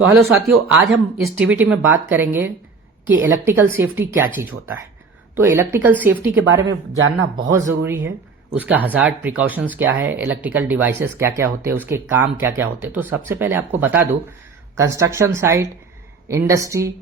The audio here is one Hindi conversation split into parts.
तो हेलो साथियों, आज हम इस टीवीटी में बात करेंगे कि इलेक्ट्रिकल सेफ्टी क्या चीज होता है। तो इलेक्ट्रिकल सेफ्टी के बारे में जानना बहुत जरूरी है। उसका हजार्ड प्रिकॉशंस क्या है, इलेक्ट्रिकल डिवाइसेस क्या क्या होते हैं, उसके काम क्या क्या होते हैं। तो सबसे पहले आपको बता दूं, कंस्ट्रक्शन साइट, इंडस्ट्री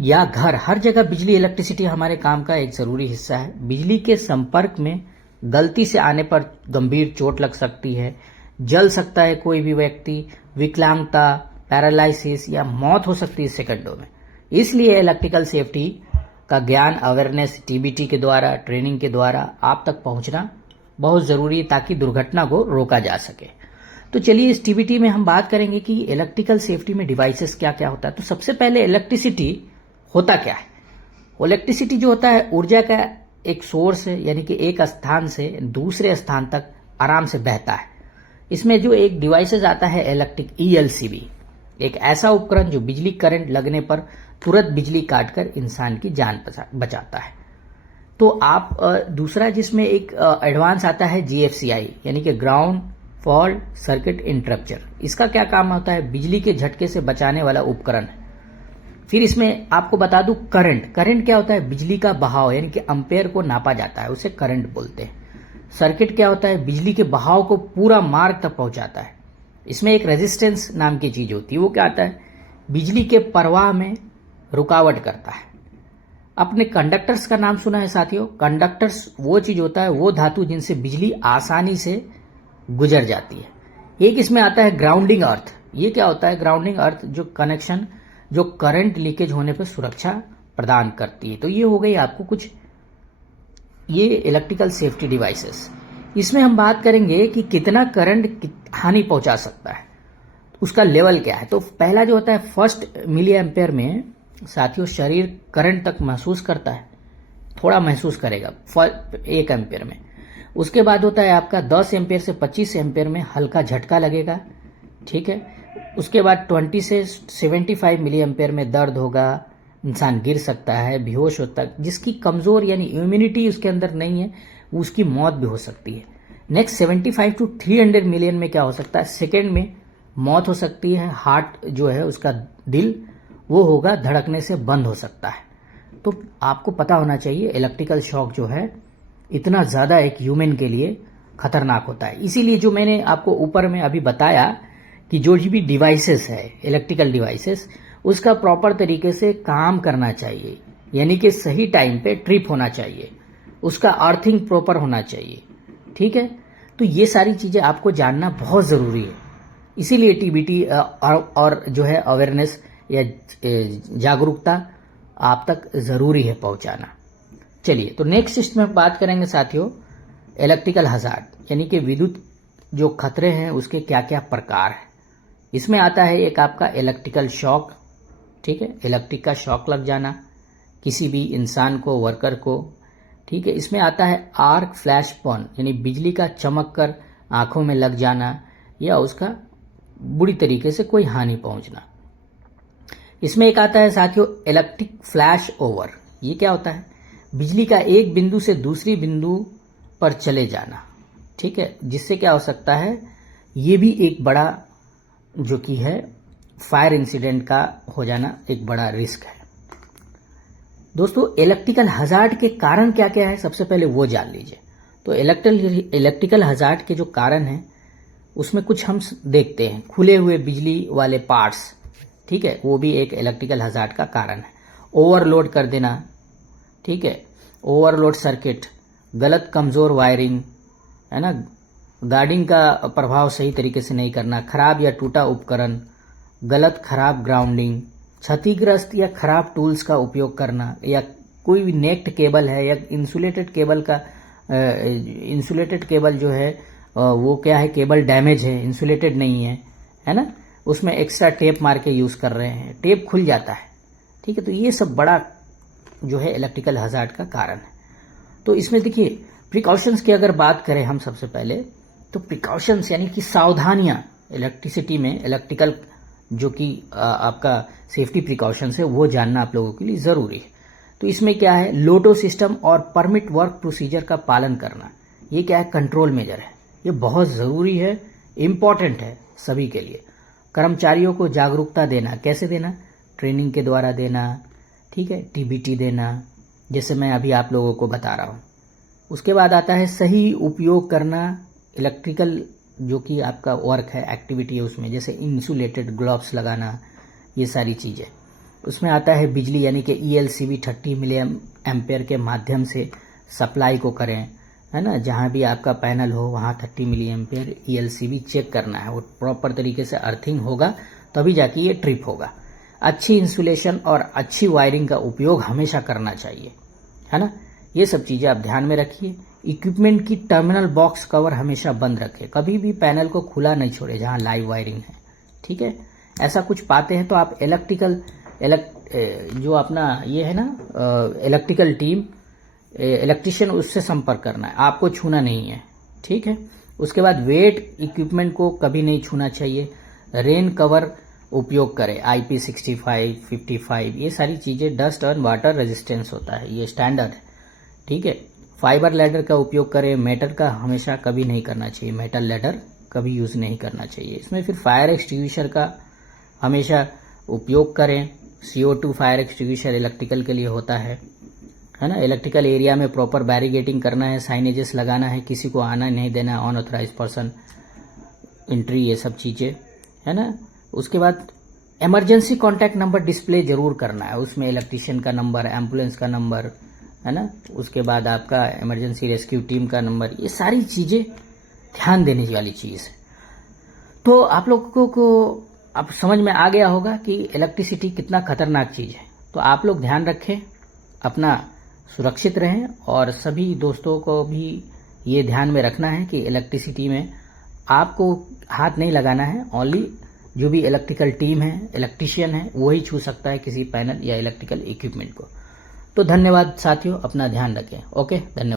या घर, हर जगह बिजली इलेक्ट्रिसिटी हमारे काम का एक जरूरी हिस्सा है। बिजली के संपर्क में गलती से आने पर गंभीर चोट लग सकती है, जल सकता है कोई भी व्यक्ति, विकलांगता, पैरालिसिस या मौत हो सकती है सेकंडों में। इसलिए इलेक्ट्रिकल सेफ्टी का ज्ञान, अवेयरनेस टीबीटी के द्वारा, ट्रेनिंग के द्वारा आप तक पहुंचना बहुत जरूरी है ताकि दुर्घटना को रोका जा सके। तो चलिए, इस टीबीटी में हम बात करेंगे कि इलेक्ट्रिकल सेफ्टी में डिवाइसेस क्या क्या होता है। तो सबसे पहले इलेक्ट्रिसिटी होता क्या है। इलेक्ट्रिसिटी जो होता है ऊर्जा का एक सोर्स है, यानी कि एक स्थान से दूसरे स्थान तक आराम से बहता है। इसमें जो एक डिवाइसेस आता है इलेक्ट्रिक ELCB, एक ऐसा उपकरण जो बिजली करंट लगने पर तुरंत बिजली काटकर इंसान की जान बचाता है। तो आप दूसरा जिसमें एक एडवांस आता है GFCI, यानी कि ग्राउंड फॉल्ट सर्किट इंटरप्टर। इसका क्या काम होता है, बिजली के झटके से बचाने वाला उपकरण है। फिर इसमें आपको बता दूं, करंट क्या होता है, बिजली का बहाव, यानी कि एम्पेयर को नापा जाता है, उसे करंट बोलते हैं। सर्किट क्या होता है, बिजली के बहाव को पूरा मार्ग तक पहुंचाता है। इसमें एक रेजिस्टेंस नाम की चीज होती है, वो क्या आता है, बिजली के प्रवाह में रुकावट करता है। अपने कंडक्टर्स का नाम सुना है साथियों। कंडक्टर्स वो चीज होता है, वो धातु जिनसे बिजली आसानी से गुजर जाती है। एक इसमें आता है ग्राउंडिंग अर्थ। ये क्या होता है, ग्राउंडिंग अर्थ जो कनेक्शन, जो करंट लीकेज होने पर सुरक्षा प्रदान करती है। तो ये हो गई आपको कुछ ये इलेक्ट्रिकल सेफ्टी डिवाइसेस। इसमें हम बात करेंगे कि कितना करंट हानि पहुंचा सकता है, उसका लेवल क्या है। तो पहला जो होता है 1 मिली एम्पेयर में साथियों शरीर करंट तक महसूस करता है, थोड़ा महसूस करेगा 1 एम्पेयर में। उसके बाद होता है आपका 10 एम्पेयर से 25 एम्पेयर में हल्का झटका लगेगा, ठीक है। उसके बाद 20 से 75 मिली एम्पेयर में दर्द होगा, इंसान गिर सकता है, बेहोश होता है। जिसकी कमजोर यानी इम्यूनिटी उसके अंदर नहीं है, उसकी मौत भी हो सकती है। नेक्स्ट 75 टू 300 मिलियन में क्या हो सकता है, सेकेंड में मौत हो सकती है। हार्ट जो है उसका दिल वो होगा धड़कने से बंद हो सकता है। तो आपको पता होना चाहिए इलेक्ट्रिकल शॉक जो है इतना ज्यादा एक ह्यूमन के लिए खतरनाक होता है। इसीलिए जो मैंने आपको ऊपर में अभी बताया कि जो भी डिवाइसेस है इलेक्ट्रिकल डिवाइसेस, उसका प्रॉपर तरीके से काम करना चाहिए, यानी कि सही टाइम पे ट्रिप होना चाहिए, उसका अर्थिंग प्रॉपर होना चाहिए, ठीक है। तो ये सारी चीजें आपको जानना बहुत जरूरी है। इसीलिए टीबीटी और जो है अवेयरनेस या जागरूकता आप तक जरूरी है पहुंचाना। चलिए, तो नेक्स्ट इसमें बात करेंगे साथियों इलेक्ट्रिकल हजार्ड, यानी कि विद्युत जो खतरे हैं उसके क्या क्या प्रकार हैं। इसमें आता है एक आपका इलेक्ट्रिकल शॉक, ठीक है, इलेक्ट्रिक का शॉक लग जाना किसी भी इंसान को, वर्कर को, ठीक है। इसमें आता है आर्क फ्लैश बर्न, यानी बिजली का चमक कर आंखों में लग जाना या उसका बुरी तरीके से कोई हानि पहुंचना। इसमें एक आता है साथियों इलेक्ट्रिक फ्लैश ओवर। ये क्या होता है, बिजली का एक बिंदु से दूसरी बिंदु पर चले जाना, ठीक है, जिससे क्या हो सकता है, ये भी एक बड़ा जो कि है फायर इंसिडेंट का हो जाना एक बड़ा रिस्क है। दोस्तों, इलेक्ट्रिकल हजार्ड के कारण क्या क्या है, सबसे पहले वो जान लीजिए। तो इलेक्ट्रिकल हजार्ड के जो कारण हैं उसमें कुछ हम देखते हैं। खुले हुए बिजली वाले पार्ट्स, ठीक है, वो भी एक इलेक्ट्रिकल हजार्ड का कारण है। ओवरलोड कर देना, ठीक है, ओवरलोड सर्किट, गलत कमजोर वायरिंग, है ना, गार्डिंग का प्रभाव सही तरीके से नहीं करना, खराब या टूटा उपकरण, गलत खराब ग्राउंडिंग, क्षतिग्रस्त या खराब टूल्स का उपयोग करना, या कोई भी नेक्ड केबल है या इंसुलेटेड केबल जो है वो क्या है, केबल डैमेज है, इंसुलेटेड नहीं है ना, उसमें एक्स्ट्रा टेप मार के यूज कर रहे हैं, टेप खुल जाता है, ठीक है। तो ये सब बड़ा जो है इलेक्ट्रिकल हजार्ड का कारण है। तो इसमें देखिए प्रिकॉशंस की अगर बात करें हम सबसे पहले, तो प्रिकॉशंस यानी कि सावधानियां इलेक्ट्रिसिटी में, इलेक्ट्रिकल जो कि आपका सेफ्टी प्रिकॉशंस है वो जानना आप लोगों के लिए जरूरी है। तो इसमें क्या है, लोटो सिस्टम और परमिट वर्क प्रोसीजर का पालन करना, ये क्या है, कंट्रोल मेजर है, ये बहुत जरूरी है, इंपॉर्टेंट है सभी के लिए। कर्मचारियों को जागरूकता देना, कैसे देना, ट्रेनिंग के द्वारा देना, ठीक है, टीबीटी देना, जैसे मैं अभी आप लोगों को बता रहा हूँ। उसके बाद आता है सही उपयोग करना, इलेक्ट्रिकल जो कि आपका वर्क है, एक्टिविटी है उसमें, जैसे इंसुलेटेड ग्लव्स लगाना, ये सारी चीज़ें। उसमें आता है बिजली, यानी कि ELCB 30 मिली एम्पेयर के माध्यम से सप्लाई को करें, है ना। जहाँ भी आपका पैनल हो वहाँ 30 मिली एम्पेयर ELCB चेक करना है, वो प्रॉपर तरीके से अर्थिंग होगा तभी जाके ये ट्रिप होगा। अच्छी इंसुलेशन और अच्छी वायरिंग का उपयोग हमेशा करना चाहिए, है ना। ये सब चीज़ें आप ध्यान में रखिए। इक्विपमेंट की टर्मिनल बॉक्स कवर हमेशा बंद रखें, कभी भी पैनल को खुला नहीं छोड़े जहाँ लाइव वायरिंग है, ठीक है। ऐसा कुछ पाते हैं तो आप जो अपना ये है ना इलेक्ट्रिकल टीम, इलेक्ट्रिशियन, उससे संपर्क करना है, आपको छूना नहीं है, ठीक है। उसके बाद वेट इक्विपमेंट को कभी नहीं छूना चाहिए। रेन कवर उपयोग करें, IP65, 55, ये सारी चीज़ें डस्ट और वाटर रेजिस्टेंस होता है, ये स्टैंडर्ड है, ठीक है। फाइबर लैडर का उपयोग करें, मेटल का हमेशा कभी नहीं करना चाहिए, मेटल लैडर कभी यूज़ नहीं करना चाहिए। इसमें फिर फायर एक्सटिंग्विशर का हमेशा उपयोग करें। CO2 फायर एक्सटिंग्विशर इलेक्ट्रिकल के लिए होता है ना। इलेक्ट्रिकल एरिया में प्रॉपर बैरिगेटिंग करना है, साइनेजेस लगाना है, किसी को आना नहीं देना, अनऑथराइज पर्सन एंट्री, ये सब चीज़ें, है ना। उसके बाद इमरजेंसी कॉन्टैक्ट नंबर डिस्प्ले जरूर करना है, उसमें इलेक्ट्रिशियन का नंबर, एम्बुलेंस का नंबर, है ना। उसके बाद आपका इमरजेंसी रेस्क्यू टीम का नंबर, ये सारी चीज़ें ध्यान देने वाली चीज़ है। तो आप लोगों को अब समझ में आ गया होगा कि इलेक्ट्रिसिटी कितना खतरनाक चीज़ है। तो आप लोग ध्यान रखें, अपना सुरक्षित रहें, और सभी दोस्तों को भी ये ध्यान में रखना है कि इलेक्ट्रिसिटी में आपको हाथ नहीं लगाना है, ओनली जो भी इलेक्ट्रिकल टीम है, इलेक्ट्रिशियन है, वही छू सकता है किसी पैनल या इलेक्ट्रिकल इक्विपमेंट को। तो धन्यवाद साथियों, अपना ध्यान रखें। ओके, धन्यवाद।